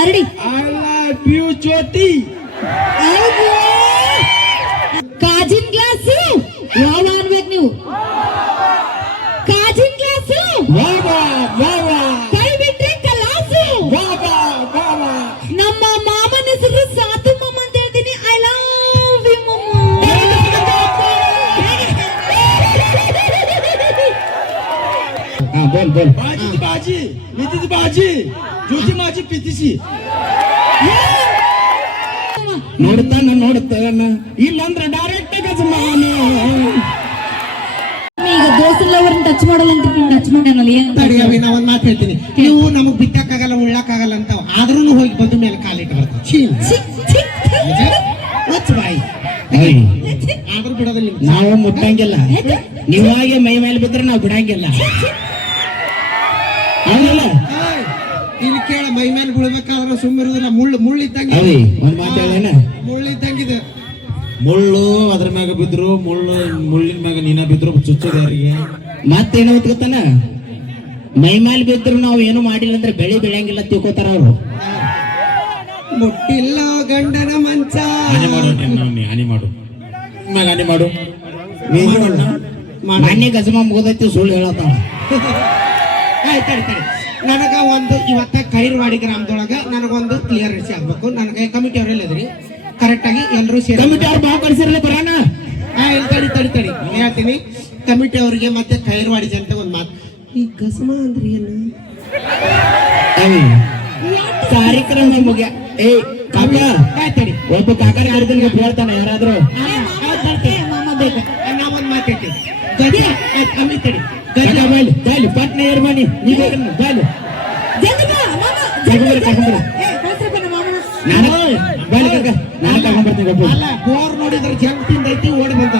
ಹರಡಿ. I love you Jyothi. ಕಾಜಿನ glass ಯಾವ ಅನ್ಬೇಕು ನೀವು. ಕಾಜಿನ ಗ್ಲಾಸು ಕೈ ಬಿಟ್ರೆ ಕಲಾಸು. ನಮ್ಮ ಮಾಮನ ಹೆಸರು ಸಾತು ಮಾಮ ಅಂತ ಹೇಳ್ತೀನಿ. ಐ ಲವ್ ಯು बोल बाजी नितीची बाजी ज्योती माझी प्रीतीची. ನೋಡ್ತಾನ ಇಲ್ಲಂದ್ರೆ ಡೈರೆಕ್ಟ್ ಗಜಮಾನ. ಈಗ ದೋಸ್ತರವ್ರನ್ನ ಟಚ್ ಮಾಡಲ್ಲ ಅಂತ ಟಚ್ ಮಾಡ್ಯಾನಲ್ಲ. ಏನು ತಡಿಯವಿ ನಾ ಒಂದ್ ಮಾತು ಹೇಳ್ತೀನಿ. ನೀವು ನಮಗ್ ಬಿತ್ತಕ್ಕಾಗಲ್ಲ ಉಳ್ಳಕ್ಕಾಗಲ್ಲ ಅಂತ ಆದ್ರೂ ಹೋಗಿ ಬಂದ ಮೇಲೆ ಕಾಲಿಟ್ಟು ಬರ್ತಾವ. ಬಾಯಿ ಆದ್ರೂ ಬಿಡೋದಿಲ್ಲ. ನಾವು ಮುಟ್ಟಂಗಿಲ್ಲ. ನೀವಾಗೆ ಮೈ ಮೇಲೆ ಬಿದ್ರೆ ನಾವು ಬಿಡಂಗಿಲ್ಲ. ಇಲ್ಲಿ ಕೇಳ ಮೈ ಮೇಲೆ ಬಿಡ್ಬೇಕಾದ್ರೆ ಸುಮ್ಮಿರೋದಿಲ್ಲ. ಮುಳ್ಳು ಇದ್ದಂಗೆ. ಒಂದ್ ಮಾತಾಡೇನ, ಮುಳ್ಳು ಇದ್ದಂಗಿದೆ. ಮುಳ್ಳು ಅದ್ರ ಮ್ಯಾಗ ಬಿದ್ರು ಮುಳ್ಳಿನ ಮ್ಯಾಗ ನೀನ ಬಿದ್ರು ಚುಚ್ಚೋದ್ಯಾರಿಗೆ. ಮತ್ತೇನು ಗೊತ್ತಾನ, ಮೈ ಮೇಲೆ ಬಿದ್ರು ನಾವು ಏನು ಮಾಡಿಲ್ಲ ಅಂದ್ರೆ ಬೆಳೆ ಬೆಳೆಯಂಗಿಲ್ಲ ತಿಳ್ಕೊತಾರ ಅವ್ರು. ಮುಟ್ಟಿಲ್ಲ ಗಂಡನ ಮಂಚ. ಹಾನಿ ಮಾಡು ಮಣ್ಣಿ ಗಜಮ ಮುಗದೈತಿ ಸುಳ್ಳು ಹೇಳತ್ತಾಳ. ಆಯ್ತು ನನಗ ಒಂದು ಇವತ್ತ ಖೈರ್ವಾಡಿ ಗ್ರಾಮದೊಳಗ ನನಗೊಂದು ಕ್ಲಿಯರೆನ್ಸಿ ಆಗ್ಬೇಕು. ನನಗೆ ಕಮಿಟಿ ಅವರೆಲ್ಲ ಇದ್ರಿ ಕರೆಕ್ಟ್ ಆಗಿ ಎಲ್ಲರೂ ಸೇರಿ. ಕಮಿಟಿ ಅವ್ರು ಬಾ ಕಳ್ಸಿರಲ್ಲ ಬರೋಣ. ತಡಿ ಹೇಳ್ತೀನಿ. ಕಮಿಟಿ ಅವರಿಗೆ ಮತ್ತೆ ಖೈರ್ವಾಡಿ ಜನತೆ ಒಂದ್ ಮಾತು. ಈ ಗಸಮ ಅಂದ್ರೆ ಏನು? ಕಾರ್ಯಕ್ರಮ ಮುಗಿಯ. ಏ ಕಾಕ ತಡಿ ಒಬ್ಬ ಕಾಕರ ಕರೆದಿನ ಹೇಳ್ತಾನೆ ಯಾರಾದ್ರೂ. ನಾ ಒಂದ್ ಮಾತು ಹೇಳ್ತೀನಿ. ಗಜ ಕಮಿಟಿ ತಡಿ ಗಜ ಬಾಯ್ಲಿ ಪಟ್ನೆ ಏರ್ ಮಾಡಿ ನೀವೇ ಬಾಯ್ಲಿ ಅಲ್ಲ ಬೋರ್ ನೋಡಿದ್ರೆ ಜಂಗ್ ತಿಂದೈತಿ ಓಡಿ ಬಂದ.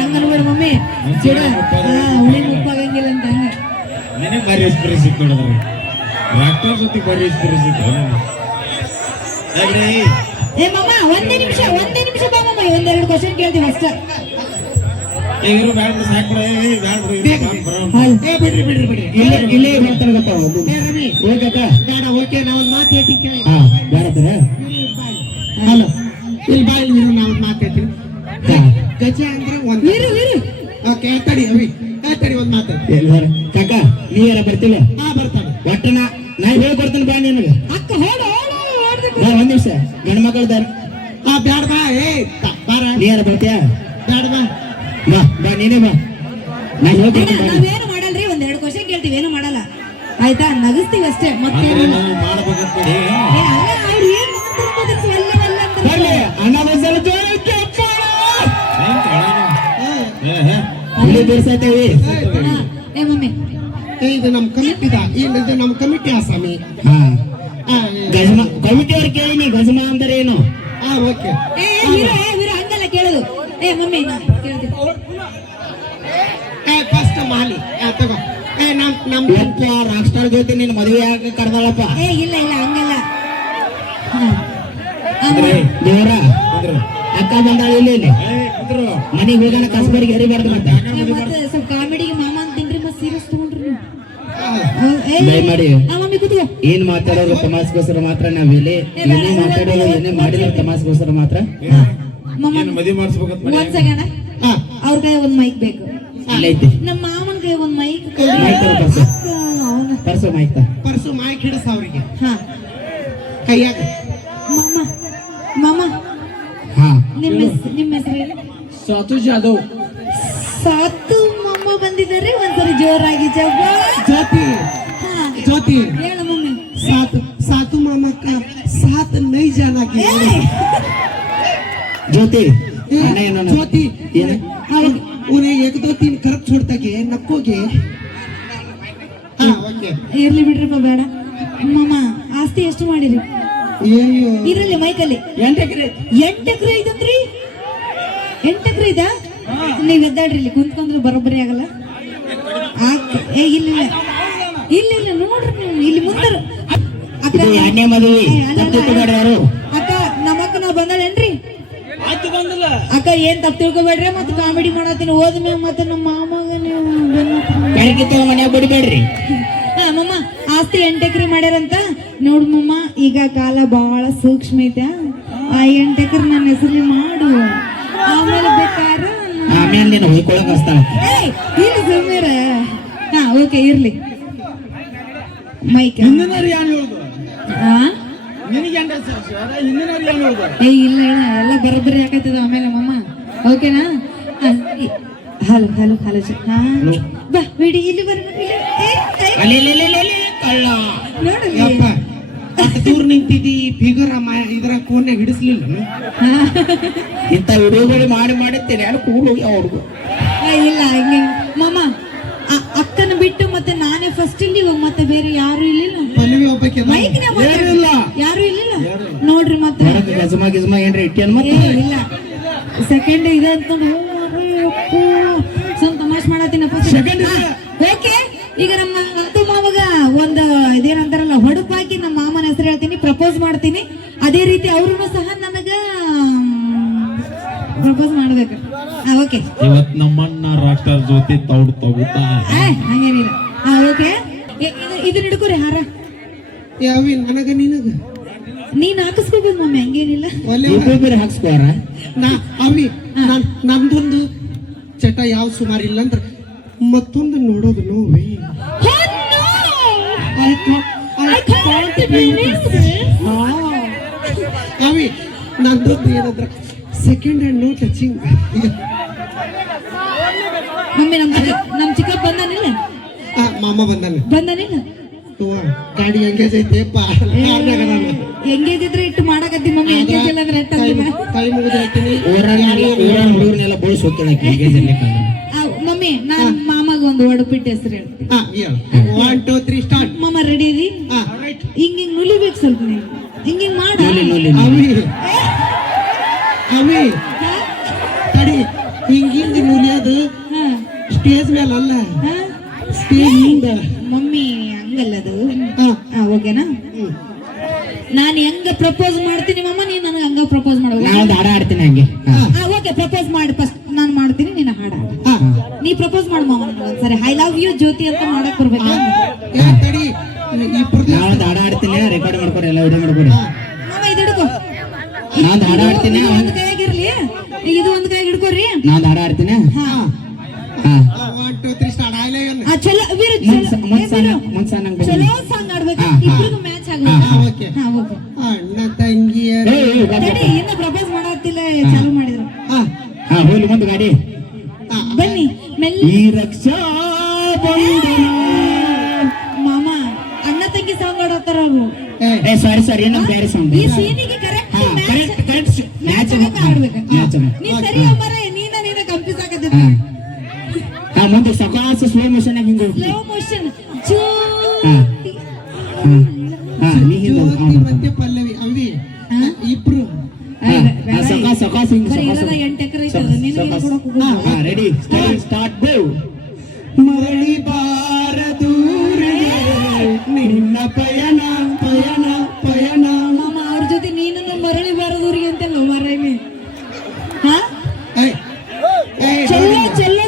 ಹಂಗನ್ಬೇಡ ಮಮ್ಮಿ, ಹುಳಿ ಉಪ್ಪಾಗಂಗಿಲ್ಲ ಅಂತ. ನನಗೆ ಬಾರಿ ಎಕ್ಸ್ಪೀರಿಯನ್ಸ್ ಇತ್ತು ನೋಡಿದ್ರೆ, ಡಾಕ್ಟರ್ ಜೊತೆ ಬಾರಿ ಎಕ್ಸ್ಪೀರಿಯನ್ಸ್ ಇತ್ತು. ಏ ಮಮ್ಮ ಒಂದೇ ನಿಮಿಷ ಬಾ ಮಮ್ಮ, ಒಂದೆರಡು ಕ್ವಶನ್ ಕೇಳ್ತೀವಿ ಅಷ್ಟ. ಬಿಡ್ರಿ ಇಲ್ಲೇ ಮಾತಾಡಪ್ಪ. ಬೇಡ ಓಕೆ ನಾ ಒಂದ್ ಮಾತು ಹೇಳ್ತೀನಿ ಕೇಳಿ. ಬೇಡ ಹಲೋ ಇಲ್ಲಿ ಬಾ, ಇಲ್ಲಿ ನಾ ಒಂದ್ ಮಾತು ಹೇಳ್ತೀನಿ. ಗಜ ಅಂದ್ರೆ ಒಂದ್ ಓಕೆ ತಡಿ ಒಂದ್ ಮಾತು ಕಾಕ ನೀ ಯಾರ ಬರ್ತಿಲ್ಲ. ಬರ್ತಾನೆ ಒಟ್ಟ ನಾ ಹೇಳ್ಕೊಡ್ತೀನಿ ಬಾ ನಿನಗ. ಅಕ್ಕ ಒಂದ್ ನಿಮಿಷ ಗಂಡ ಮಕ್ಕಳದಾರ. ಬ್ಯಾಡ ಬಾ. ಬಾರ ನೀ ಯಾರ ಬರ್ತೀಯ? ಬ್ಯಾಡ ಬಾ ನೀನೇ ಬಾ. ನಾ ಹೇಳ್ಕೊಡ್ತೀನಿ. ನಾವೇನು ಮಾಡಲ್ರಿ, ಒಂದೆರಡು ಕ್ವಶನ್ ಕೇಳ್ತೀವಿ, ಏನು ಮಾಡಲ್ಲ ಆಯ್ತಾ, ನಗಿಸ್ತೀವಿ ಅಷ್ಟೇ. ಮತ್ತೆ ಮಮ್ಮಿ ಇದು ನಮ್ ಕಮಿಟಿದ, ಇದು ನಮ್ ಕಮಿಟಿ ಆಸಾಮಿ. ಗಜಮ ಕಮಿಟಿ ಅವ್ರು ಕೇಳಿನಿ ಗಜಮ ಅಂದ್ರೆ ಏನು. ಓಕೆ ಹಂಗಲ್ಲ ಕೇಳೋದು. ಮಮ್ಮಿ ಕೇಳ್ತೀವಿ ಫಸ್ಟ್ ಮಾಲಿ ತಗೋ. ನಮ್ ರಾಕ್ ಸ್ಟಾರ್ ಜೊತೆ ನೀನು ಮದುವೆ ಆಗ ಕರ್ದಾಳಪ್ಪ. ಇಲ್ಲ ಹಂಗಲ್ಲ. ದೇವರ ಅಕ್ಕ ಬಂದಾಳ ಇಲ್ಲಿ ಮನೆಗೆ ಹೋಗೋಣ ಕಸ್ಬರಿಗೆ ಹರಿಬಾರ್ದು. ಮತ್ತೆ ಸ್ವಲ್ಪ ಕಾಮಿಡಿಗೆ ಮಾಮ ಅಂತೀನ್ರಿ, ಮತ್ತೆ ಸೀರಿಯಸ್ ತಗೊಂಡ್ರಿ ದಯಮಾಡಿ ಏನ್ ಮಾತಾಡೋದು ತಮಾಸ್ಗೋಸ್ಕರ ಮಾತ್ರ. ನಾವ್ ಏನೇ ಮಾತಾಡೋದು ಏನೇ ಮಾಡಿದ್ರೆ ತಮಾಸ್ಗೋಸ್ಕರ ಮಾತ್ರ. ಮದುವೆ ಮಾಡಿಸ್ಬೇಕಂತ ಒಂದ್ ಸೆಕೆಂಡ್, ಅವ್ರ ಕೈ ಒಂದ್ ಮೈಕ್ ಬೇಕು. ನಮ್ಮ ಮಾಮನ್ ಕೈ ಒಂದ್ ಮೈಕ್ ಪರ್ಸು ಮೈಕ್ ಹಿಡಿಸ ಅವ್ರಿಗೆ ಕೈಯಾಗ. ಮಾಮ ನಿಮ್ಮ ಹೆಸರು? ಸಾತು ಜಾಧವ್. ಸಾತು ಮಾಮ ಬಂದಿದ್ದಾರೆ, ಒಂದ್ಸರಿ ಜೋರಾಗಿ ಜ್ಯೋತಿ ಹೇಳ ಮಮ್ಮಿ. सातु मामा का साथ नहीं जाना की ज्योति ज्योति उन्हें 1 2 3 करक छोड़ता के नक्कोगे. ಇರ್ಲಿ ಬಿಡ್ರಿಪ್ಪ, ಬೇಡ. ಮಾಮ ಆಸ್ತಿ ಎಷ್ಟು ಮಾಡಿರಿ? ಇರಲಿ ಮೈಕಲ್ಲಿ 8 ಎಕರೆ ಐತಂದ್ರಿ. 8 ಎಕರೆ ಇದಾ? ನೀವ್ ಎದ್ದಾಡ್ರಿ, ಇಲ್ಲಿ ಕುಂತ್ಕೊಂಡ್ರೆ ಬರೋಬ್ಬರಿ ಆಗಲ್ಲ. ಇಲ್ಲ ನೋಡ್ರಿ ನೀವು ಇಲ್ಲಿ ಮುಂದರ. ಅಕ್ಕ ನಮ್ಮಕ್ಕ ನಾವ್ ಬಂದಳೇನ್ರಿ? ಅಕ್ಕ ಏನ್ ತಪ್ಪು ತಿಳ್ಕೊಬೇಡ್ರಿ. ಮತ್ ಕಾಮಿಡಿ ಮಾಡತ್ತೀನಿ ಹೋದ್ಮ್ಯಾಗ ಮತ್ತೆ ನಮ್ಮ ಮಾಮಗ ನೀವು ಮನ್ಯಾಗ ಬಿಡ್ಬೇಡ್ರಿ. ಮಮ್ಮ ಆಸ್ತಿ 8 ಎಕರೆ ಮಾಡ್ಯಾರಂತ ನೋಡ್ ಮಮ್ಮ, ಈಗ ಕಾಲ ಬಹಳ ಸೂಕ್ಷ್ಮ ಐತೆ. ಆ 8 ಎಕರೆ ನನ್ನ ಹೆಸರು ಮಾಡು, ಆಮೇಲೆ ಬೇಕಾದ್ರೆ ಆಮೇಲೆ ನೀನು ಹೊಯ್ಕೊಳಕ್ ಹಸ್ತಾಳ. ಇಲ್ಲಿ ಸುಮ್ಮೀರ. ಹಾ ಓಕೆ ಇರ್ಲಿ. ಮೈಕ್ ಹಿಂದಿನವ್ರು ಏನ್ ಹೇಳುದು? ಆ ನಿನಗೆ ಹೆಂಗ ಸರ್? ಹಿಂದಿನವ್ರು ಏನ್ ಹೇಳುದು? ಇಲ್ಲ ಎಲ್ಲ ಬರೋಬ್ಬರಿ ಆಕೈತದ ಆಮೇಲೆ ಮಮ್ಮ. ಓಕೆನಾ? ಹಲೋ ಹಲೋ ಹಲೋ ಹಾ ಬಾ ಬಿಡಿ ಇಲ್ಲಿ ಬರ ಕಳ್ಳ ನೋಡಿ. ಯಪ್ಪ ಅಷ್ಟು ದೂರ ನಿಂತಿದ್ದಿ ಫಿಗರ್ ಇದ್ರ ಕೋನ್ಯಾಗ ಹಿಡಿಸ್ಲಿಲ್ಲ. ಇಂಥ ವಿಡಿಯೋಗಳು ಮಾಡಿ ಮಾಡಿರ್ತೇನೆ ಯಾರು ಕೂಡು ಹುಡುಗ. ಇಲ್ಲ ಹಿಂಗೆ ಮಮ್ಮ, ಅಕ್ಕನ ಬಿಟ್ಟು ಮತ್ತೆ ನಾನೇ ಫಸ್ಟ್ ಇಲ್ಲಿ, ಇವಾಗ ಮತ್ತೆ ಬೇರೆ ಯಾರು ಇಲ್ಲಿಲ್ಲ. ಪಲ್ಲವಿ ಒಬ್ಬಕ್ಕೆ ಮೈಕ್ನ ಯಾರು ಇಲ್ಲಿಲ್ಲ ನೋಡ್ರಿ. ಮತ್ತೆ ಗಜಮ ಗಿಜಮ ಏನ್ರಿ ಇಟ್ಟಿಯನ್ ಮತ್ತೆ ಇಲ್ಲ ಸೆಕೆಂಡ್ ಇದೆ ಅಂತ ಸ್ವಲ್ಪ ತಮಾಷ್ ಮಾಡತ್ತೀನಪ್ಪ. ಓಕೆ, ಈಗ ನಮ್ಮ ಅತ್ತು ಮಾವಾಗ ಒಂದು ಇದೇನಂತಾರಲ್ಲ ಹೊಡಪ್ ಹಾಕಿ ನಮ್ಮ ಮಾಮನ ಹೆಸರು ಹೇಳ್ತೀನಿ, ಪ್ರಪೋಸ್ ಮಾಡ್ತೀನಿ. ಅದೇ ರೀತಿ ಅವ್ರೂ ಸಹ ನನಗ ಪ್ರಪೋಸ್ ಮಾಡ್ಬೇಕು. ಓಕೆ, ಇವತ್ ನಮ್ಮನ್ನ ರಾಷ್ಟ್ರ ಜೊತೆ ತೌಡ್ ತಗೋತಾ ಹಂಗೇನಿಲ್ಲ. ಓಕೆ, ಇದನ್ನ ಹಿಡ್ಕೋರಿ ಹಾರ. ಯಾವಿ ನನಗ ನಿನಗ ನೀನ್ ಹಾಕಿಸ್ಕೋಬೋದು ಮಮ್ಮಿ, ಹಂಗೇನಿಲ್ಲ. ಬೇರೆ ಹಾಕ್ಸ್ಕೋರ. ಅವಿ ನಮ್ದೊಂದು ಚಟ ಯಾವ ಸುಮಾರು ಇಲ್ಲ ಅಂದ್ರೆ ಮತ್ತೊಂದು ನೋಡೋದು ನೋವೇ. ಅವಿ ನಂದೊಂದು ಏನಂದ್ರ second hand no touching. Mummy ನಮ್ ಚಿಕ್ಕಪ್ಪ ಬಂದಾನಿಲ್ಲ? ಮಾಮ ಬಂದಾನಿಲ್ಲ? ಗಾಡಿ ಎಂಗೇಜ್ ಐತೆಪ್ಪ. ಎಂಗೇಜ್ ಇದ್ರೆ ಇಟ್ಟು ಮಾಡಕತ್ತಿ ಮಮ್ಮಿ, ಎಂಗೇಜ್ ಇಲ್ಲ ಅಂದ್ರೆ ಕೈ ಮುಗಿದು ಹೇಳ್ತೀನಿ. ಹುಡುಗರ್ನೆಲ್ಲ ಬೋಳ್ಸಿ ಹೋಗ್ತಾಳೆ ಮಮ್ಮಿ, ನಾನ್ ಮಾಮಾಗ ಒಂದು ಒಡಪಿಟ್ಟು ಹೆಸರು ಹೇಳ್ತೀನಿ. 1 2 3 ಸ್ಟಾರ್ಟ್. ಮಾಮ ರೆಡಿ ಇದೀ? ಹಿಂಗ್ ನುಲಿಬೇಕು ಸ್ವಲ್ಪ, ನೀವು ಹಿಂಗ್ ಮಾಡ. ಅವಿ ತಡಿ, ಹಿಂಗ್ ನುಲಿಯೋದು ಸ್ಟೇಜ್ ಮೇಲೆ ಅಲ್ಲ, ಸ್ಟೇಜ್ ಹಿಂದ. ಮಮ್ಮಿ ಹಂಗಲ್ಲದು. ಓಕೆನಾ? ನಾನು ಹೆಂಗ ಪ್ರಪೋಸ್ ಮಾಡ್ತೀನಿ ಮಮ್ಮ, ನೀನ್ ನನಗೆ ಹಂಗ ಪ್ರಪೋಸ್ ಮಾಡ್ಬೇಕು. ನಾನು ಹಾಡ ಆಡ್ತೀನಿ ಹಂಗೆ. ಓಕೆ, ಪ್ರಪೋಸ್ ಮಾಡಿ ಫಸ್ಟ್. ನಾನು ಮಾಡ್ತೀನಿ, ನೀನು ಹಾಡ. ನೀ ಪ್ರಪೋಸ್ ಮಾಡು ಮಾಮ ನನಗೆ ಒಂದ್ಸರಿ. ಐ ಲವ್ ಯು ಜ್ಯೋತಿ ಅಂತ ಮಾಡಕ್ ಬರ್ಬೇಕು. ತಡಿ, ನಾವೊಂದು ಹಾಡ ಆಡ್ತೀನಿ, ರೆಕಾರ್ಡ್ ಮಾಡ್ಕೊಡಿ, ಎಲ್ಲ ವಿಡಿಯೋ ಮಾಡ್ಕೊಡಿ. ಮಾಮ ಇದು ಹಿಡ್ಕೋ. ನಾನ್ ಹಾಡ ಆಡ್ತೀನಿ, ಒಂದ್ ಕೈಯಾಗಿರ್ಲಿ, ಇದು ಒಂದ್ ಕೈಯಾಗ ಹಿಡ್ಕೋರಿ. ನಾನ್ ಹಾಡ ಆಡ್ತೀನಿ. 1 2 3 ಸ್ಟಾರ್ಟ್. ಚಲೋ ವೀರ, ಚಲೋ ಸಾಂಗ್ ಆಡ್ಬೇಕು, ಇಬ್ರಿಗೂ ಮ್ಯಾಚ್ ಆಗುತ್ತೆ. ಅಣ್ಣ ತಂಗಿಯರು ಇನ್ನು ಪ್ರಪೋಸ್ ಮಾಡತ್ತಿಲ್ಲ, ಚಾಲು ಮಾಡಿದ್ರು. ಹೋಗ್ಲಿ ಮುಂದೆ ಗಾಡಿ. ಬನ್ನಿ ಮೆಲ್ಲ. ಈ ರಕ್ಷಾ ಮಾಮ ಅಣ್ಣ ತಂಗಿ ಸಾಂಗ್ ಆಡತ್ತಾರ ಅವರು. ಸಾರಿ ಏನೋ ಬೇರೆ ಸಾಂಗ್. ಈ ಸೀನಿಗೆ ಕರೆಕ್ಟ್ ಮ್ಯಾಚ್ ಆಡ್ಬೇಕು. ನೀ ಸರಿ ಅಮ್ಮರ, ನೀನ ಕನ್ಫ್ಯೂಸ್ ಆಗತ್ತೆ. ಮುಂದೆ ಸಕಾಸ ಸ್ಲೋ ಮೋಷನ್ ಹಿಂಗ ಸ್ಲೋ ಮೋಷನ್. ಜ್ಯೋತಿ ಮತ್ತೆ ಪಲ್ಲವಿ ಅವಿ ಇಬ್ರು ಸಕಾಸ ಹಿಂಗ. 8 ಎಕರೆ ರೆಡಿ ಸ್ಟಾರ್ಟ್ ಗೋ. ಮರಳಿ ಬಾರದೂರೇ ನಿನ್ನ ಪಯಣ ಪಯಣ ಪಯಣ. ಮಾಮ ಅವ್ರ ಜೊತೆ ನೀನು ಮರಳಿ ಬಾರದೂರಿಗೆ ಅಂತೆಲ್ಲ ಮರಳಿ. ಚಲೋ ಚಲೋ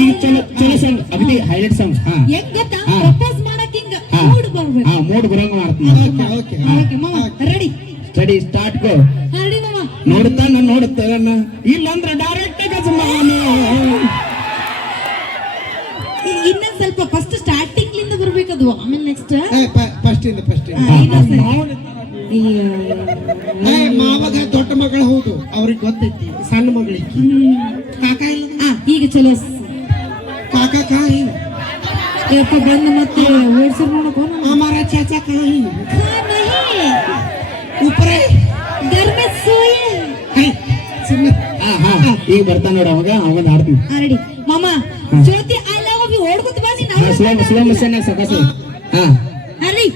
ಈಗ ಚಲೋ ಸಾಂಗ್, ಅಗದಿ ಹೈಲೈಟ್ ಸಾಂಗ್. ಹೆಂಗ್ ಗೊತ್ತಾ? ಪ್ರಪೋಸ್ ಮಾಡಕ್ ಹಿಂಗ ಮೂಡ್ ಬರ್ಬೇಕು. ಮೂಡ್ ಬರಂಗ ಮಾಡ್ತೀನಿ. ಓಕೆ ಮಾಮ ರೆಡಿ. ಸ್ಟಡಿ ಸ್ಟಾರ್ಟ್ ಗೋ. ರೆಡಿ ಮಾಮ. ನೋಡ್ತಾನ ಇಲ್ಲಂದ್ರೆ ಡೈರೆಕ್ಟ್ ಗಜಮಾನ. ಇನ್ನೊಂದ್ ಸ್ವಲ್ಪ ಫಸ್ಟ್ ಸ್ಟಾರ್ಟಿಂಗ್ ಲಿಂದ ಬರ್ಬೇಕದು, ಆಮೇಲೆ ನೆಕ್ಸ್ಟ್ ಫಸ್ಟ್ ಇಂದ ಮಾವಾಗ ದೊಡ್ಡ ಮಗಳು ಹೌದು, ಅವ್ರಿಗೆ ಗೊತ್ತೈತಿ. ಸಣ್ಣ ಮಗಳಿಗೆ ಕಾಕ ಇಲ್ಲ. ಈಗ ಚಲೋ ಕಾಕ ಕಾಯಿ ಬಂದು ಮತ್ತೆ ಓಡ್ಸರ್ ನೋಡಪ್ಪ. ಹಮಾರ ಚಾಚಾ ಕಾಯಿ ऊपर घर में सोए. ಈಗ ಬರ್ತಾನ ನೋಡ ಅವಾಗ ಅವನ್ ಆಡ್ತೀನಿ. ರೆಡಿ ಮಾಮ. ಜ್ಯೋತಿ ಐ ಲವ್ ಯು ಓಡ್ಕೊತ ಬಾ ನೀನು. ಸ್ಲೋ ಮೋಷನ್ ಸಕಾಸ. Ready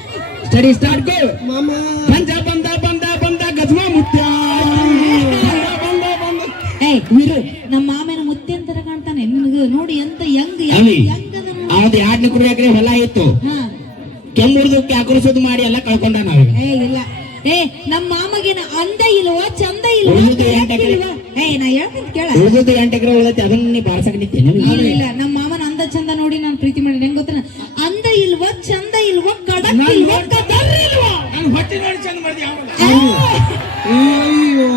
steady start go. ಮಾಮ ಬಂದ ಬಂದ ಬಂದ ಬಂದ ಗಜಮಾ ಮುತ್ಯ. ವೀರು, ನಮ್ಮ ಮಾಮನ ಮುತ್ತೆ ಅಂತರ ಕಾಣ್ತಾನೆ ನಿನಗೆ. ನೋಡಿ ಎಂತ ಯಂಗ್ ಅವತ್ತು 2 ಎಕರೆ ಹೊಲ ಇತ್ತು. ಕೆಮ್ಮುರ್ದು ಕ್ಯಾಕರಿಸೋದು ಮಾಡಿ ಎಲ್ಲ ಕಳ್ಕೊಂಡ ನಾವೀಗ. ಇಲ್ಲ ನಮ್ಮ ಮಾಮಗೇನ ಅಂದ ಇಲ್ವಾ ಚಂದ ಇಲ್ವಾ? ನಾ ಹೇಳ್ತೀನಿ ಕೇಳ. ಉಳಿದ 8 ಎಕರೆ ಉಳಿದೈತಿ, ಅದನ್ನ ನೀ ಬಾರ್ಸಕ್ ನಿಂತೇನೆ. ಇಲ್ಲ ನಮ್ಮ ಮಾಮನ ಅಂದ ಚಂದ ನೋಡಿ ನಾನು ಪ್ರೀತಿ ಮಾಡಿ. ಹೆಂಗ್ ಗೊತ್ತ? ಅಂದ ಇಲ್ವಾ ಚಂದ ಇಲ್ವಾ ಕಡಕ್ ಅಯ್ಯೋ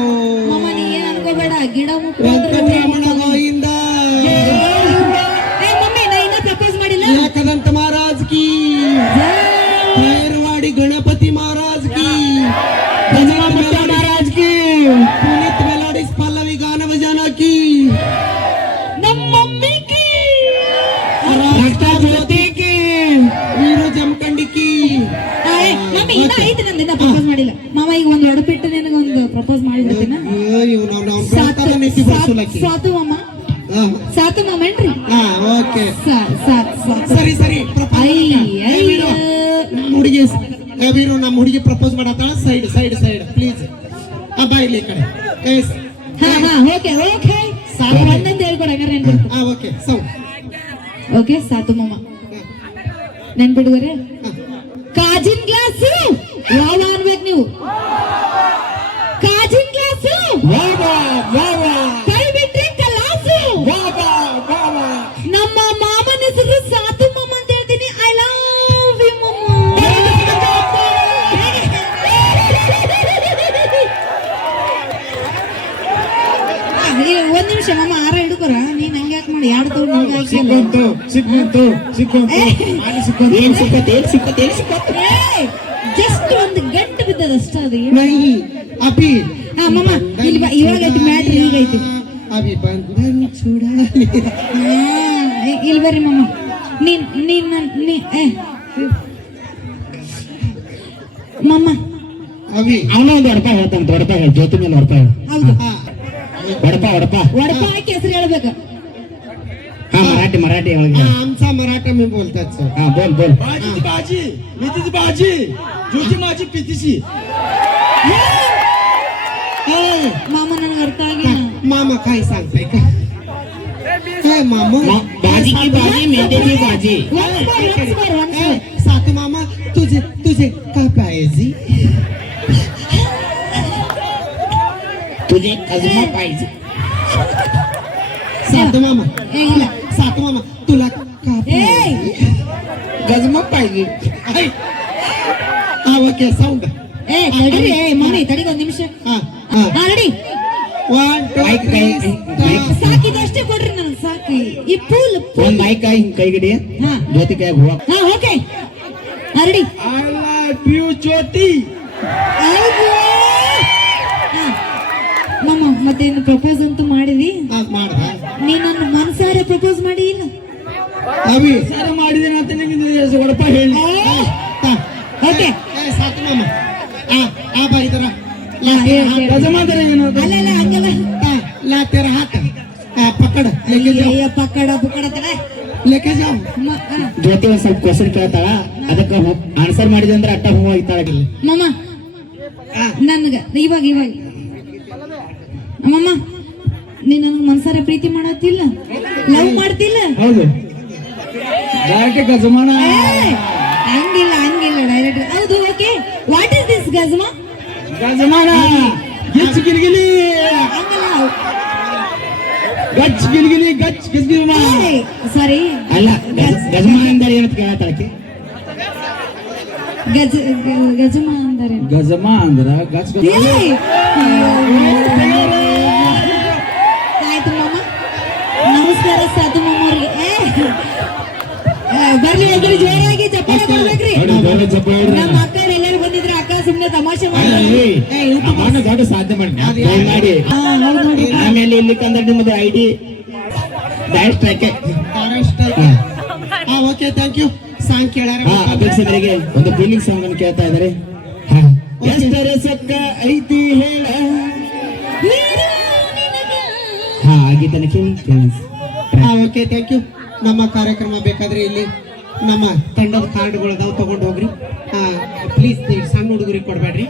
ಮಾಮ ನೀ ಏನ್ ಅನ್ಕೋಬೇಡ, ಗಿಡ ಮುಟ್ಟು ವೆಂಕಟರಮಣ ಗೋವಿಂದ ಮಮ್ಮಿ ನಾ ಇನ್ನ ಪ್ರಪೋಸ್ ಮಾಡಿಲ್ಲ. ಏಕದಂತ ಮಹಾರಾಜ್ ಕಿ, ಖೈರವಾಡಿ ಗಣಪತಿ ಮಹಾರಾಜ್ ಕಿ, महाराज की ಪುನೀತ್ ಮೆಲೋಡಿಸ್ ಪಲ್ಲವಿ ಗಾನ ಭಜನ ಕಿ, ನಮ್ಮ ಮಮ್ಮಿ ಕಿ, ರಕ್ಷಾ ಜ್ಯೋತಿ ಕಿ, ವೀರು ಜಮಖಂಡಿ ಕಿ. ಮಮ್ಮಿ ಇನ್ನ ಐತಿ ನಂದಿನ ಪ್ರಪೋಸ್ ಮಾಡಿಲ್ಲ. ಮಾಮ ಈಗ ಒಂದ್ ಒಡಪಿಟ್ಟು ನಿನಗೊಂದು ಪ್ರಪೋಸ್ ಮಾಡಿಬಿಡ್ತೀನ. ಅಯ್ಯೋ ನಾವು ಬೆಳ್ತಾರ ನೆತ್ತಿ ಬರ್ಸುಲಕ್ಕಿ. ಸಾತು ಮಾಮ, ಸಾತು ಮಾಮ ಏನ್ರಿ? ಓಕೆ ಸಾತು ಸರಿ ಸರಿ ಪ್ರಪೋಸ್ ನಮ್ಮ ಹುಡುಗಿ ವೀರು ನಮ್ಮ ಹುಡುಗಿ ಪ್ರಪೋಸ್ ಮಾಡತ್ತಾಳ. Side side side please. ಬಾ ಇಲ್ಲಿ ಈ ಕಡೆ. ಎಸ್ ಹಾ ಓಕೆ ಒಂದೊಂದು ಹೇಳ್ಕೊಡ ಹಂಗಾರೆ ನೆನ್ಪಿಡ್ತು. Okay sound. ಓಕೆ ಸಾತು ಮಾಮ ನೆನ್ಪಿಡುವರೆ. ಕಾಜಿನ ಗ್ಲಾಸು ಯಾವ ಅನ್ಬೇಕು ನೀವು? ಕಾಜಿನ ಗ್ಲಾಸು ಕೈ ಬಿಟ್ರೆ ಕಲಾಸು. ನಮ್ಮ ಮಾಮನ ಹೆಸರು ಸಾತು ಮಾಮ ಅಂತ ಹೇಳ್ತೀನಿ. ಐ ಲವ್ ಯು ಮಾಮ. ಒಂದ್ ನಿಮಿಷ ಮಾಮ, ಆರ ಹಿಡ್ಕೊರ. ನೀನ್ ಹಂಗ ಯಾಕೆ ಮಾಡಿ ಎರಡು ತಗೊಂಡು ಜಸ್ಟ್ ಒಂದು ಗಂಟು ಬಿದ್ದದಷ್ಟ ಅದು. नहीं अभी ಮಾಮ ಇಲ್ಲಿ ಬಾ, ಇವಾಗ ಐತಿ ಮ್ಯಾಟ್ರಿ, ಈಗ ಐತಿ. अभी बंधन छुड़ा ले. ಇಲ್ಲಿ ಬರ್ರಿ ಮಾಮ. ನೀನ್ ಮಾಮ अभी ಅವನ ಒಂದು ಹೊಡಪ ಹೇಳ್ತಾನೆ. ಹೊಡಪ ಹೇಳಿ, ಜ್ಯೋತಿ ಮೇಲೆ ಹೊಡಪ ಹೇಳಿ. ಹೌದು, ಹೊಡಪ ಒಡಪ ಹಾಕಿ ಹೆಸರು ಹೇಳ್ಬೇಕು. ಹಾ मराठी ಒಳಗೆ. आमचा मराठा में बोलतात सर. ಹಾ बोल बाजी बाजी मेथीची बाजी ज्योती माझी पितीची. ಮಾಮ ನನಗೆ ಅರ್ಥ ಆಗಿಲ್ಲ. मामा काय सांगताय का? काय मामा बाजी की बाजी मेंढे की बाजी. सातू मामा तुझे तुझे का पाहिजे? तुझे कजमा पाहिजे. सातू मामा ಇಲ್ಲ सातू मामा तुला का ಏಯ್ गजमा पाहिजे. Okay sound. ತಡೀರಿ ಮಮ್ಮಿ, ತಡಿಗೆ ಒಂದ್ ನಿಮಿಷ. ರೆಡಿ, 1 2 ಮೈಕ್ ಕೈ ಸಾಕಿದು ಅಷ್ಟೇ ಕೊಡ್ರಿ ನನಗೆ, ಸಾಕಿ ಈ ಪೂಲ್. ಒಂದ್ ಮೈಕ್ ಕೈ ಗಿಡಿ. ಹಾ ಜ್ಯೋತಿ ಕೈ ಹೂವ. Okay ready. I love you ज्योती. ಮಾಮ ಮತ್ತೇನು ಪ್ರಪೋಸ್ ಅಂತೂ ಮಾಡಿದಿ? ಮಾಡ್ದ ನೀನ್ ನನ್ನ ಮನಸಾರೆ ಪ್ರಪೋಸ್ ಮಾಡಿ ಇಲ್ಲ? अभी ಸರ ಮಾಡಿದೇನೆ ಅಂತ ನಿಮಗೆ ಹೊಡಪ ಹೇಳಿ. ಓಕೆ सातू मामा आ बा इधर ಗಜಮಾದರೆ ಏನು ಅಲ್ಲ ಹಂಗಲ್ಲ. ला तेरा हाथ पकड़ लेके जाओ ಪಕ್ಕಡ ಪುಕ್ಕಡ ತಡೆ. लेके जाओ. ಜ್ಯೋತಿ ಒಂದ್ ಸ್ವಲ್ಪ ಕ್ವಶನ್ ಕೇಳ್ತಾಳ, ಅದಕ್ಕ ಆನ್ಸರ್ ಮಾಡಿದೆ ಅಂದ್ರೆ ಅಟ್ಟ ಹೂವ ಇತ್ತಾಳಗಿಲ್ಲ. ಮಾಮ ನನ್ಗ ಇವಾಗ ಮಾಮ ನೀನ್ ನನಗ್ ಮನ್ಸಾರ ಪ್ರೀತಿ ಮಾಡತ್ತಿಲ್ಲ? ಲವ್ ಮಾಡ್ತಿಲ್ಲ? ಹೌದು ಡೈರೆಕ್ಟ್ ಗಜಮಾನ. ಹಂಗಿಲ್ಲ ಡೈರೆಕ್ಟ್. ಹೌದು ಓಕೆ. ವಾಟ್ ಇಸ್ ದಿಸ್ ಗಜಮಾ? ಗಜಮಾನ ಗಿಚ್ ಗಿಲ್ಗಿಲಿ ಗಚ್ ಗಿಲ್ಗಿಲಿ ಗಚ್ ಗಿಲ್ಗಿಲಿ. ಸಾರಿ ಅಲ್ಲ ಗಜಮಾನ ಅಂದ್ರೆ ಏನಂತ ಕೇಳತ್ತಾಳಕ್ಕೆ. ಗಜಮಾ ಅಂದರೆ ಗಜಮಾ ಅಂದ್ರ ಗಚ್ ಆಯ್ತು ಮಾಮ. ನಮಸ್ಕಾರ ಸಾಧು ಮಾಮ ಅವ್ರಿಗೆ. ಬರ್ಲಿ ಎದುರು ಜೋರಾಗಿ ಚಪ್ಪಾಳೆ ಕೊಡ್ಬೇಕ್ರಿ. ನಮ್ಮ ಅಕ್ಕವ್ರು ಎಲ್ಲರೂ ಬಂದಿದ್ರೆ ಅಕ್ಕ ಸುಮ್ನೆ ತಮಾಷೆ ಮಾಡಿ ದೊಡ್ಡ ಸಾಧ್ಯ ಮಾಡಿ ಆಮೇಲೆ ಇಲ್ಲಿ ಕಂದ್ರೆ ನಿಮ್ಮದು ID direct strike. Okay thank you. Song ಕೇಳಾರ ಅಧ್ಯಕ್ಷರಿಗೆ ಒಂದು ಫೀಲಿಂಗ್ ಸಾಂಗ್ ಅನ್ನು ಕೇಳ್ತಾ ಇದ್ದಾರೆ. ಎಷ್ಟರ ಸೊಕ್ಕ ಐತಿ ಹೇಳ. ಆಗಿ ತನಕ ಓಕೆ ಥ್ಯಾಂಕ್ ಯು. ನಮ್ಮ ಕಾರ್ಯಕ್ರಮ ಬೇಕಾದ್ರೆ ಇಲ್ಲಿ ನಮ್ಮ ತಂಡದ ಕಾರ್ಡ್ಗಳು ಅದಾವ, ತಗೊಂಡು ಹೋಗ್ರಿ ಪ್ಲೀಸ್. ಸಣ್ಣ ಹುಡುಗರಿಗೆ ಕೊಡಬೇಡ್ರಿ.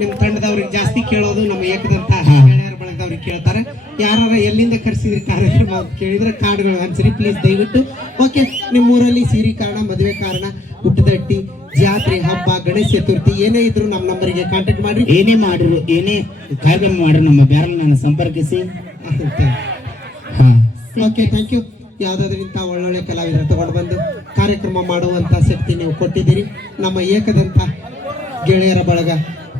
ನಿಮ್ಮ ತಂಡದವ್ರಿಗೆ ಜಾಸ್ತಿ ಕೇಳೋದು ನಮ್ಮ ಏಕದಂತ ಗೆಳೆಯರ ಬಳಗದವ್ರಿಗೆ ಕೇಳ್ತಾರೆ. ಯಾರು ಎಲ್ಲಿಂದ ಕರೆಸಿದ್ರಿ ಕಾರ್ಯಕ್ರಮ ಕೇಳಿದ್ರೆ ಕಾರ್ಡ್ಗಳು ಹಂಚ್ರಿ ಪ್ಲೀಸ್ ದಯವಿಟ್ಟು. ಓಕೆ, ನಿಮ್ಮ ಊರಲ್ಲಿ ಸಿರಿ ಕಾರಣ, ಮದುವೆ ಕಾರಣ, ಹುಟ್ಟದಟ್ಟಿ, ಜಾತ್ರೆ, ಹಬ್ಬ, ಗಣೇಶ ಚತುರ್ಥಿ ಏನೇ ಇದ್ರು ನಮ್ಮ ನಂಬರಿಗೆ ಕಾಂಟ್ಯಾಕ್ಟ್ ಮಾಡ್ರಿ. ಏನೇ ಮಾಡಿರು, ಏನೇ ಕಾರ್ಯಕ್ರಮ ಮಾಡ್ರಿ, ನಮ್ಮ ಬ್ಯಾರಲ್ ನನ್ನ ಸಂಪರ್ಕಿಸಿ. Okay thank you. ಯಾವುದಾದ್ರೂ ಇಂಥ ಒಳ್ಳೊಳ್ಳೆ ಕಲಾವಿದರು ತಗೊಂಡು ಬಂದು ಕಾರ್ಯಕ್ರಮ ಮಾಡುವಂತ ಶಕ್ತಿ ನೀವು ಕೊಟ್ಟಿದ್ದೀರಿ. ನಮ್ಮ ಏಕದಂತ ಗೆಳೆಯರ ಬಳಗ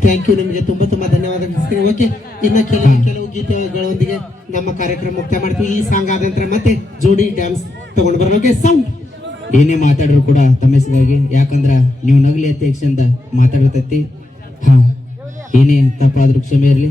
ಥ್ಯಾಂಕ್ ಯು, ನಿಮಗೆ ತುಂಬಾ ತುಂಬಾ ಧನ್ಯವಾದ ತಿಳಿಸ್ತೀನಿ. ಓಕೆ, ಇನ್ನ ಕೆಲವು ಗೀತೆಗಳೊಂದಿಗೆ ನಮ್ಮ ಕಾರ್ಯಕ್ರಮ ಮುಕ್ತಾಯ ಮಾಡ್ತೀವಿ. ಈ ಸಾಂಗ್ ಆದ ನಂತರ ಮತ್ತೆ ಜೋಡಿ ಡ್ಯಾನ್ಸ್ ತಗೊಂಡು ಬರೋಣ. Okay, sound. ಏನೇ ಮಾತಾಡ್ರು ಕೂಡ ತಮ್ಮಸ್ಗಾಗಿ, ಯಾಕಂದ್ರ ನೀವು ನಗಲಿ ಅತಿ ಯಕ್ಷಂದ ಮಾತಾಡತೈತಿ. ಹಾ, ಏನೇ ತಪ್ಪಾದ್ರೂ ಕ್ಷಮೆ ಇರಲಿ.